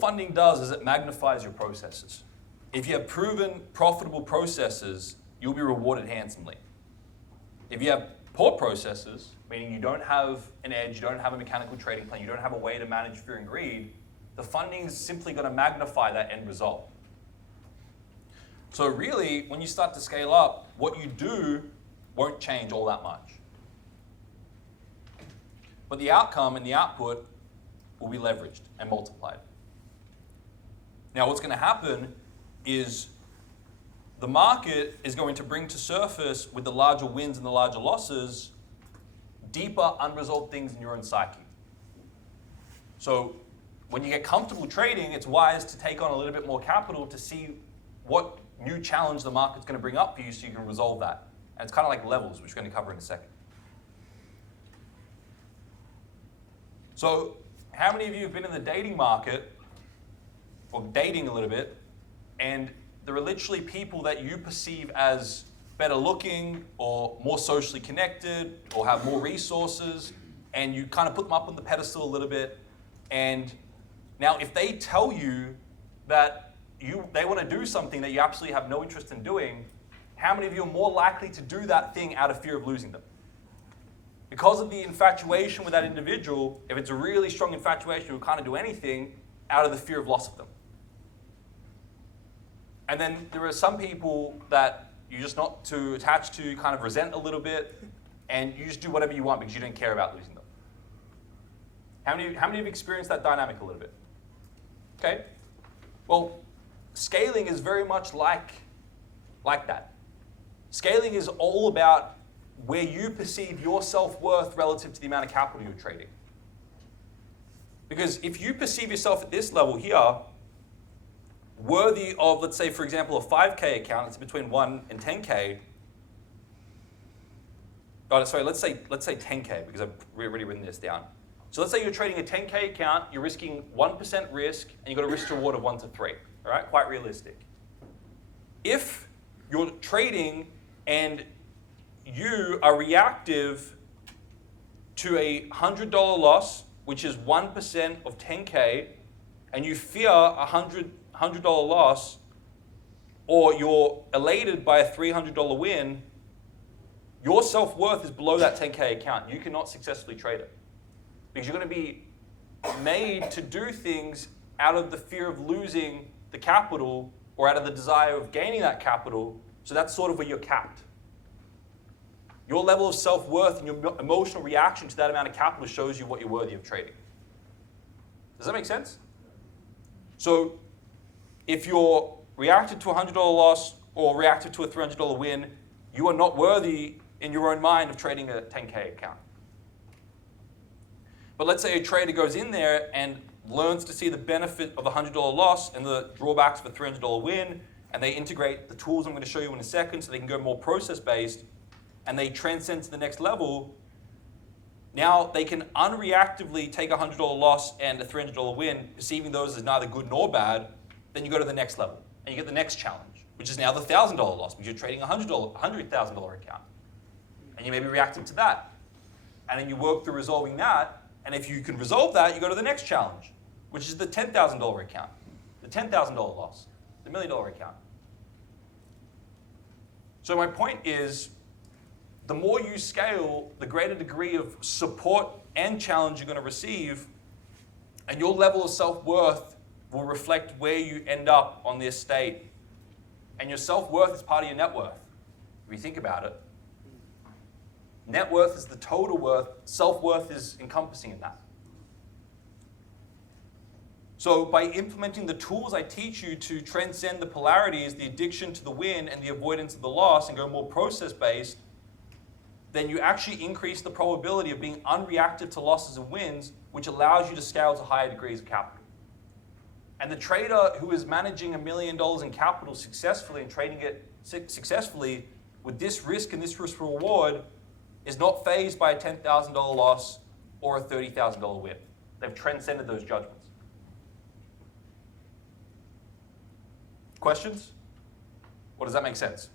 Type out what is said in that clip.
funding does is it magnifies your processes. If you have proven profitable processes, you'll be rewarded handsomely. If you have poor processes, meaning you don't have an edge, you don't have a mechanical trading plan, you don't have a way to manage fear and greed, the funding is simply going to magnify that end result. So really, when you start to scale up, what you do won't change all that much. But the outcome and the output will be leveraged and multiplied. Now what's going to happen is the market is going to bring to surface, with the larger wins and the larger losses, deeper unresolved things in your own psyche. So when you get comfortable trading, it's wise to take on a little bit more capital to see what new challenge the market's going to bring up for you so you can resolve that. And it's kind of like levels, which we're going to cover in a second. So how many of you have been in the dating market, or dating a little bit, and there are literally people that you perceive as better looking or more socially connected or have more resources, and you kind of put them up on the pedestal a little bit, and now if they tell you that they want to do something that you absolutely have no interest in doing, how many of you are more likely to do that thing out of fear of losing them? Because of the infatuation with that individual, if it's a really strong infatuation, you'll kind of do anything out of the fear of loss of them. And then there are some people that you're just not too attached to, kind of resent a little bit, and you just do whatever you want because you don't care about losing them. How many have experienced that dynamic a little bit? Okay. Well, scaling is very much like that. Scaling is all about where you perceive your self-worth relative to the amount of capital you're trading. Because if you perceive yourself at this level here, worthy of, let's say, for example, a 5K account, it's between 1 and 10K. Oh, sorry, let's say 10K, because I've already written this down. So let's say you're trading a 10K account, you're risking 1% risk, and you've got a risk to reward of 1 to 3. All right, quite realistic. If you're trading and you are reactive to a $100 loss, which is 1% of 10K, and you fear a $100 loss, or you're elated by a $300 win, your self-worth is below that 10K account. You cannot successfully trade it. Because you're going to be made to do things out of the fear of losing the capital or out of the desire of gaining that capital. So that's sort of where you're capped. Your level of self-worth and your emotional reaction to that amount of capital shows you what you're worthy of trading. Does that make sense? So if you're reactive to a $100 loss or reactive to a $300 win, you are not worthy in your own mind of trading a 10K account. But let's say a trader goes in there and learns to see the benefit of a $100 loss and the drawbacks of a $300 win, and they integrate the tools I'm going to show you in a second so they can go more process-based, and they transcend to the next level. Now they can unreactively take a $100 loss and a $300 win, perceiving those as neither good nor bad. Then you go to the next level, and you get the next challenge, which is now the $1,000 loss, because you're trading a $100,000 account. And you may be reacting to that. And then you work through resolving that, and if you can resolve that, you go to the next challenge, which is the $10,000 account, the $10,000 loss, the $1 million account. So my point is, the more you scale, the greater degree of support and challenge you're going to receive, and your level of self-worth will reflect where you end up on this state. And your self-worth is part of your net worth, if you think about it. Net worth is the total worth. Self-worth is encompassing in that. So by implementing the tools I teach you to transcend the polarities, the addiction to the win and the avoidance of the loss, and go more process-based, then you actually increase the probability of being unreactive to losses and wins, which allows you to scale to higher degrees of capital. And the trader who is managing $1 million in capital successfully and trading it successfully with this risk and this risk reward is not fazed by a $10,000 loss or a $30,000 win. They've transcended those judgments. Questions? Or does that make sense?